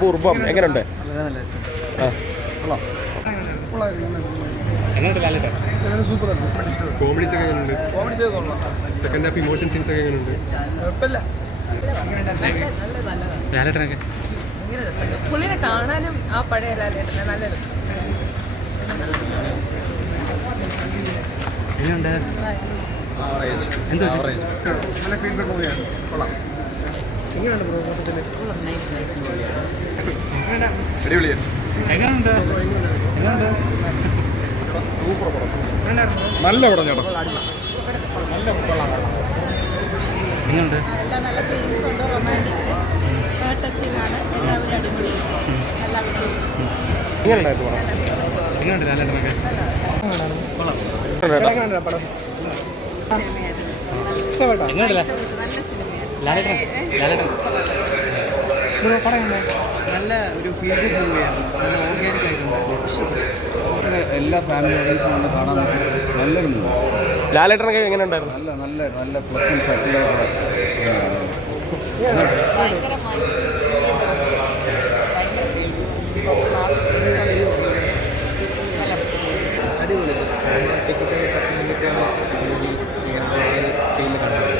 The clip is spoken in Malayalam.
പൂർവ്വം എങ്ങനെയുണ്ട്? കോമഡീസ് ഒക്കെ എങ്ങനെയുണ്ട്? സെക്കൻഡ് ഹാഫ് ഇമോഷൻ സീൻസ് ഒക്കെ എങ്ങനെയുണ്ട്? പുള്ളിനെ കാണാനും ആ പഴയ ലാലേട്ടനെ നല്ല നല്ല പടം ചേട്ടാ. എല്ലാം നല്ല ഫീലിങ്സ് ഉണ്ട്. റൊമാൻറ്റിക് ടച്ചിങ് ആണ്. എല്ലാവരും അടിപൊളിയാണ്. നല്ല ഒരു ഫീൽ ഗുഡ് മൂവിയാണ്. നല്ല ഓർഗാനിക് ആയിട്ടുണ്ട്. എല്ലാ ഫാമിലി ഓഡിയൻസും വന്ന് കാണാൻ പറ്റും. നല്ലൊരു മൂവി. ലാലേട്ടനൊക്കെ എങ്ങനെ ഉണ്ടായിരുന്നു? നല്ല പ്ലസന്റ് സെറ്റിലായിട്ടുള്ള അടിപൊളി ടിക്കറ്റ് സർട്ടിഫിക്കറ്റാണ് ഫീൽ കണ്ടത്.